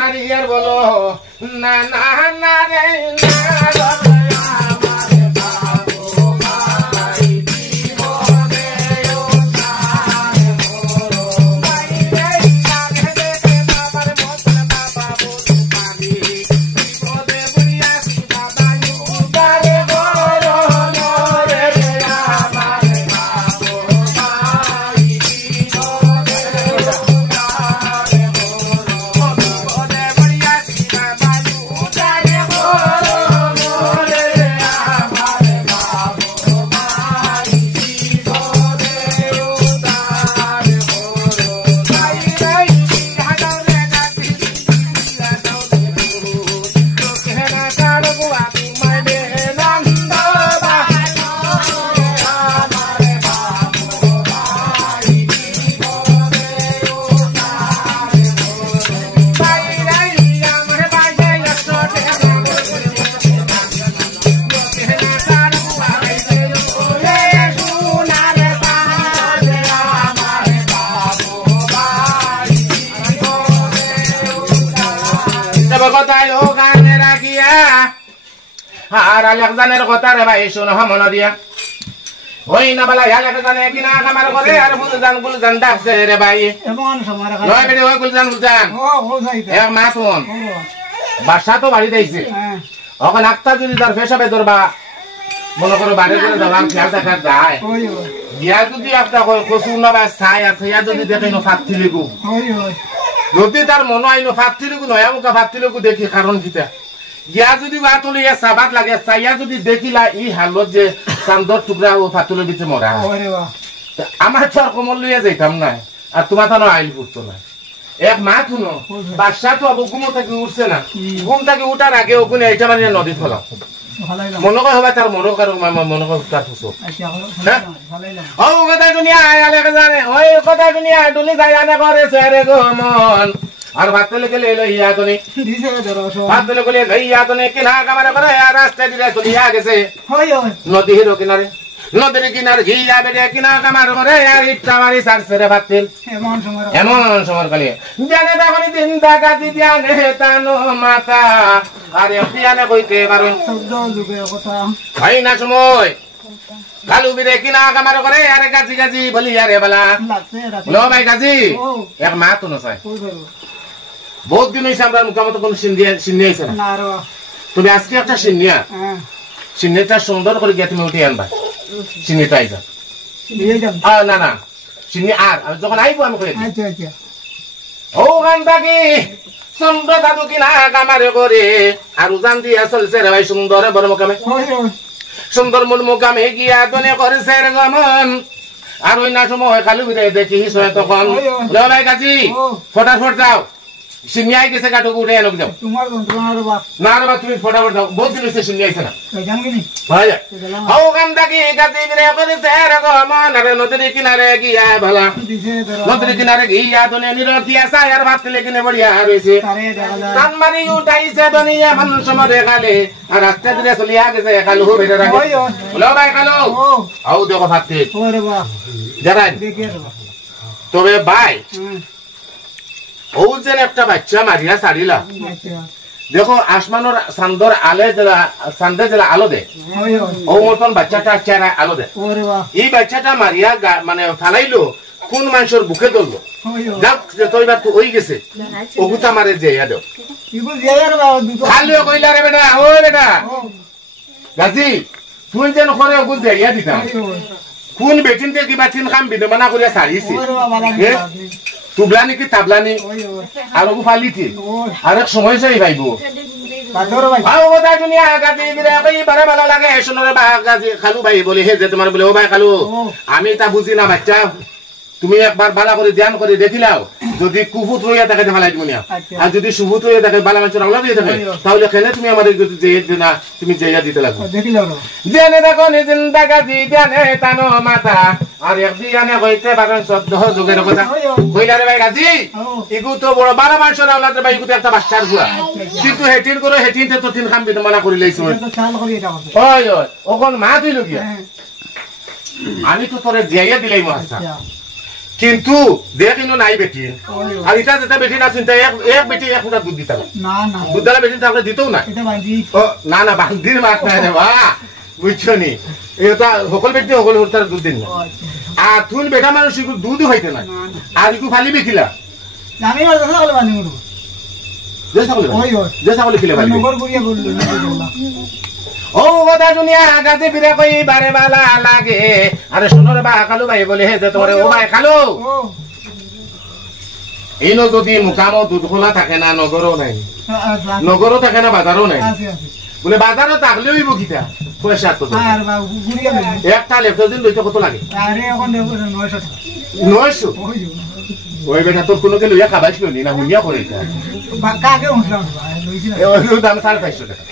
নারী বলো না না না রে আর আলেকজানের কথা রে ভাই শোনো মন দিয়া ওই না বলা আলেকজানে কিনা আমার করে আর গুলজান ডাকছে রে ভাই এমন সময় নয় বেডি ওই গুলজান ও যাইতে এক মাতুন বাসা তো বাড়ি দেইছে ওখানে একটা যদি তার পেশাবে ধরবা মনে করো বাড়ি করে দাম খেয়াল দেখা যায় গিয়া যদি একটা কচু না বা ছাই আছে ইয়া যদি দেখে নো ফাটতিলিগু যদি তার মনে হয় নো ফাটতিলিগু নয় মুখা ফাটতিলিগু দেখি কারণ কিটা গিয়া যদি বাতলিয়া সাবাত লাগে চাইয়া যদি দেখিলা ই হালত যে চান্দর টুকরা ও ফাতুলের ভিতরে মরা আমার তো আর কমল লইয়া যাইতাম না আর তোমার তো আইল পড়তো না এক মা শুনো বাদশা তো ঘুম থেকে উঠছে না ঘুম থেকে উঠার আগে ওখানে এইটা মানে নদী ফেলাও মনে কয় হবে তার মনে করো মনে কর তার পুষো ও কথা দুনিয়া আলেকে জানে ওই কথা দুনিয়া ডুলি যাই আনে করে সেরে গো মন আর ভাতলে গেলে লইয়া তনি ভাতলে গেলে লইয়া তনি কিনা কামারে করে আর রাস্তা দিয়ে চলিয়া গেছে নদীর কিনারে নদীর কিনারে ঘিয়া বেড়ে কিনা কামার করে আর ইচ্ছা মারি সারছে রে ভাতল এমন সময় কালে জানে তখন দিন দেখা দিয়া নেতানো মাতা আরে পিয়ানে কইতে পারেন ভাই না সময় কালু বিরে কিনা কামার করে আরে গাছি গাছি বলি আরে বলা লো ভাই গাছি এক মা তো না চাই বহুত দিন হয়েছে আমরা মোটামুটি কোন সিন্নি আইছে না তুমি আজকে একটা সিন্নিয়া সিন্নিটা সুন্দর করে গিয়ে তুমি উঠে আনবা সিন্নিটা আইসা না না সিন্নি আর যখন আইবো আমি কই ও গানটাকে সুন্দর দাদু কিনা কামারে করে আর উজান দিয়া চলছে রে ভাই সুন্দর বড় মোকামে সুন্দর মূল মোকামে গিয়া দনে করেছে রে গমন আর ওই না সময় কালু বিরে দেখি তখন ভাই কাজী ফটাফট যাও সিনিয়াই গেছে কাটুকু উঠে এনে যাও তোমার না রে তুমি ফটাফট যাও বহুত দিন হইছে সিনিয়া আইছে না ভাই ও গান্দাকি গাজি বিরে করেছে রে গমন আর নদীর কিনারে গিয়া ভালা নদীর কিনারে গিয়া দনে নিরতিয়া সায়ার ভাত লেকিনে বড়িয়া রইছে কান মারি উঠাইছে দুনিয়া মানুষ মরে গালে আর রাস্তা দিয়ে চলিয়া গেছে কালু বেরে রাখে বলো ভাই কালু আও দেখো ভাততে ওরে বাহ জানাই তবে ভাই ও যেন একটা বাচ্চা মারিয়া ছাড়িলা দেখো আসমানোর চান্দর আলে জেলা চান্দে জেলা আলো দে ও মতন বাচ্চাটা চেহারা আলো দে এই বাচ্চাটা মারিয়া মানে ফালাইলো কোন মানুষের বুকে ধরলো দেখ যে তোর এবার তো ওই গেছে ওগুতা মারে যে দেও খালি কইলা রে বেটা ও বেটা গাছি তুই যেন করে ওগুল দেয়া দিতাম কোন বেটিন তে কিবা তিন কাম বিদমানা করিয়া ছাড়িছে তুবলানি কি তাবলানি আর ওগু ফালিতি আর এক সময় চাই ভাইবো আও ওটা দুনিয়া গাজি বিরে কই বারে ভালো লাগে শুনরে বা গাজি খালু ভাই বলি হে যে তোমার বলে ও ভাই খালু আমি তা বুঝি না বাচ্চা তুমি একবার বালা করে ধ্যান করে দেখিলাও যদি কুফুত হইয়া থাকে ফেলাই দিব না আর যদি সুফুত হইয়া থাকে বালা মানুষের আওলা দিয়ে থাকে তাহলে কেন তুমি আমাদের যে না তুমি যেয়া দিতে লাগবে ধ্যানে দেখো নিজের টাকা দি ধ্যানে তানো মাথা আর একদিনে হইতে পারেন শব্দ যোগের কথা কইলা রে ভাই গাজি এগু তো বড় বালা মানুষের আওলা ভাই এগু তো একটা বাচ্চার গুয়া কিন্তু হেটিন করে হেটিনতে তো তিন খাম বিনা মানা করে লইছো ওই ওই ওখন মা তুই লগিয়া আমি তো তোরে জিয়াইয়া দিলাই মহাস্তা কিন্তু দেখিনো নাই বেটি আর এটা যেটা বেটি না চিন্তা এক বেটি এক ফুটা দুধ দিতা না না দুধ দালা বেটি তাহলে দিতেও না ও না না বান্দির মাছ নাই রে বা বুঝছো নি এটা সকল বেটি সকল হরতার দুধ দিন আর তুই বেটা মানুষ দুধ হইতে না আর ইকু ফালি বেখিলা আমি আর কথা বলে বানি মুড়ো যে সকলে খিলে ফালি নগর গুরিয়া বললো ও কথা দুনিয়া গাছে ফিরে কই বারে বালা লাগে আরে শোনো রে বা কালু ভাই বলে হে যে তোরে ও ভাই কালু এইনো যদি মুকামো দুধ খোলা থাকে না নগরও নাই নগরও থাকে না বাজারও নাই বলে বাজারও থাকলেও হইব কিটা পয়সা তো আর বাবু গুরিয়া একটা লেফট দিন লইতে কত লাগে আরে এখন 900 টাকা 900 ওই বেটা তোর কোনো কে লইয়া খাবাইছিল নি না হুনিয়া করে এটা কাকে উঠলাম লইছিল ওই দাম 550 টাকা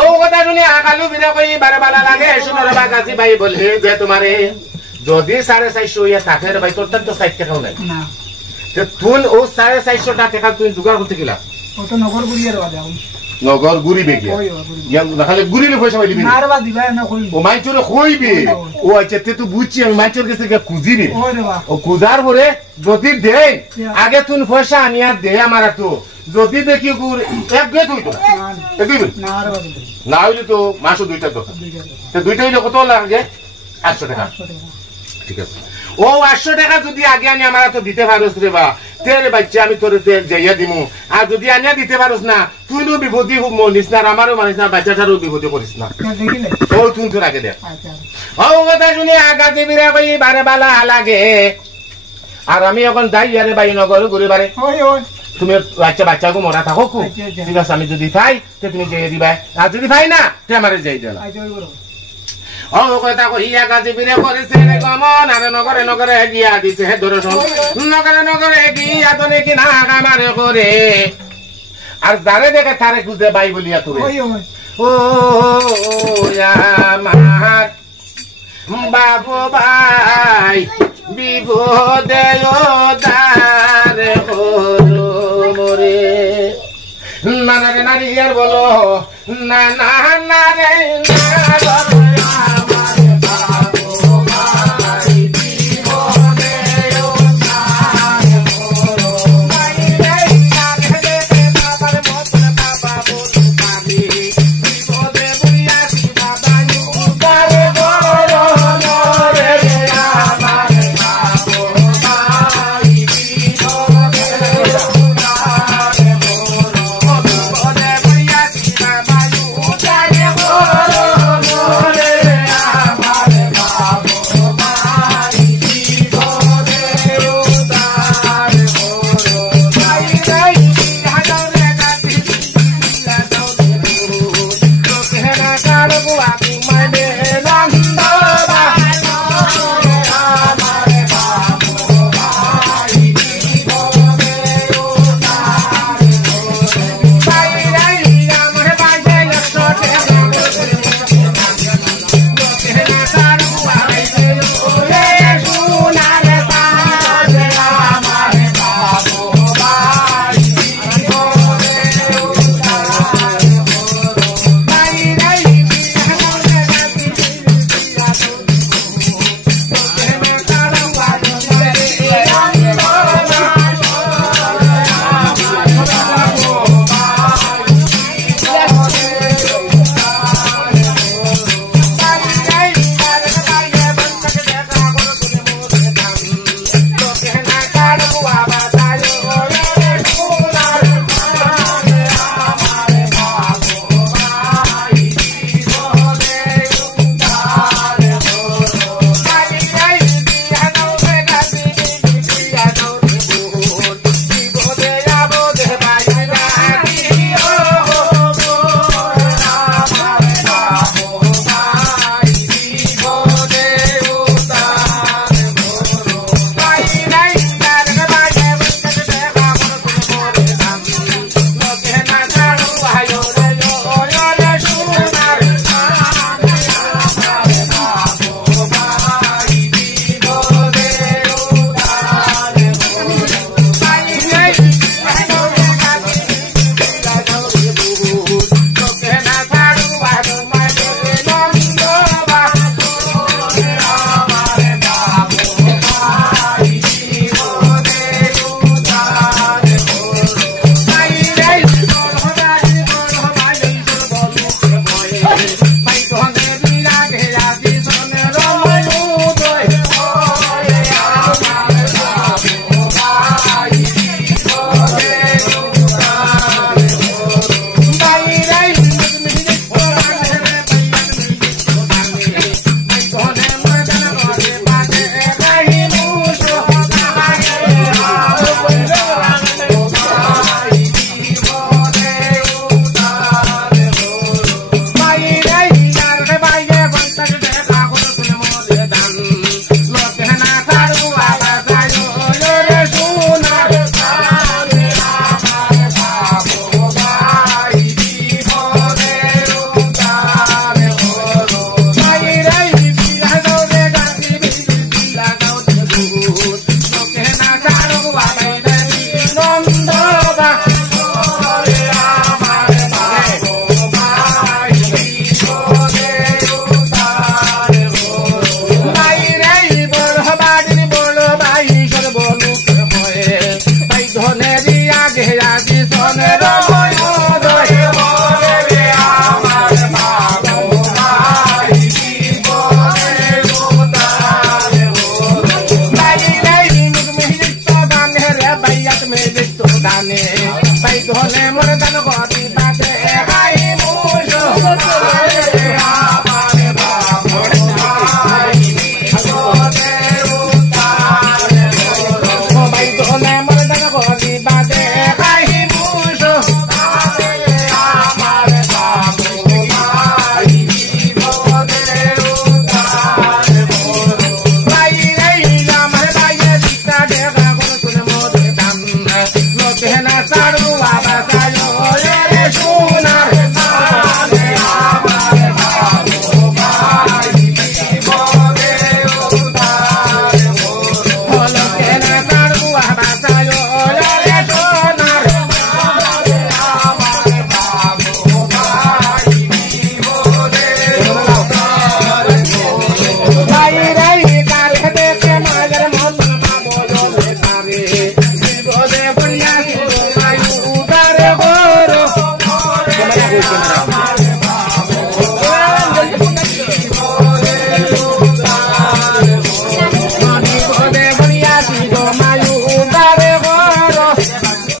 ও কথা শুনি আকালু বিরে কই বারে বালা লাগে শুনরে বা গাছি ভাই বলে যে তোমারে যদি 450 হইয়া থাকে রে ভাই তোর তো 60 টাকাও নাই না তে তুই ও 450 টাকা তুই জোগাড় করতে গেলা ও তো নগর গুরিয়ার বাজা নগর গুরি বেগে ইয়াম দেখালে গুরিলে পয়সা পাইলি না রে বা দিবা না কই ও মাইচরে কইবে ও আচ্ছা তে তুই বুঝছি আমি মাইচর কাছে গিয়ে খুঁজিনি ও রে বা ও কুজার পরে যদি দে আগে তুই পয়সা আনিয়া দে আমার তো যদি দেখি গুড় এক গে তুই তো না রে বা না হইলে তো মাসও দুইটা দরকার তো দুইটা হইলে কত লাগে 800 টাকা ঠিক আছে ও 800 টাকা যদি আগে আনি আমার তো দিতে পারোস রে বা তেরে বাচ্চা আমি তোরে তেল যাইয়া দিমু আর যদি আনিয়া দিতে পারোস না তুই নো বিপদী মনিস না আমারও মানিস না বাচ্চাটারও বিপদী করিস না ও তুই তোর আগে দেখ ও কথা শুনি আগা দেবিরা কই বারে বালা লাগে আর আমি এখন যাই আরে ভাই নগর ঘুরে বারে তুমি বাচ্চা বাচ্চাকে মরা থাকো খুব ঠিক আছে আমি যদি পাই তো তুমি যেয়ে দিবা আর যদি পাই না তো আমার যাই দিলা ও কথা কইয়া গাজি বিরে করেছে রে গমন আর নগরে নগরে গিয়া দিছে হে দর্শন নগরে নগরে গিয়া তো নাকি না আমারে করে আর যারে দেখে তারে খুঁজে বাই বলিয়া তোরে ও আমার বাবু ভাই বিপদে দারে হলো মরে নানা রে নারী আর বলো না না না রে না